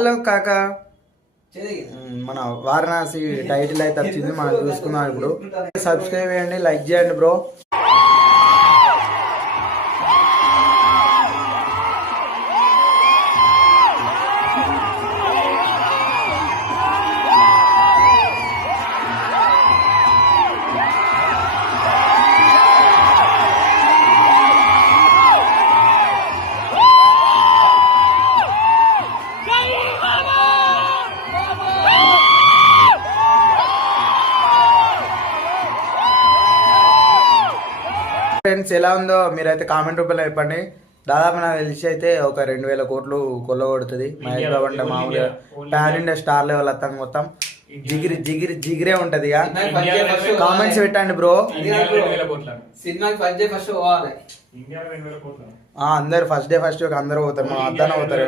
Hello కాకా, మన Varanasi title అయితే వచ్చింది, మనం చూసుకుందాం ఇప్పుడు. సబ్స్క్రైబ్ చేయండి, లైక్ చేయండి బ్రో. ఫ్రెండ్స్, ఎలా ఉందో మీరైతే కామెంట్ రూపంలో చెప్పండి. దాదాపు నాకు తెలిసి అయితే ఒక 2000 కోట్లు కొల్లగొడుతుంది మహేష్ బాబు అంటే. మామూలుగా పాన్ ఇండియా స్టార్ లెవెల్ అతను మొత్తం జిగిరి జిగిరి జిగిరే ఉంటది. కామెంట్స్ పెట్టండి బ్రో. అందరు ఫస్ట్ డే అందరూ పోతారు, మా అద్దాన పోతారు.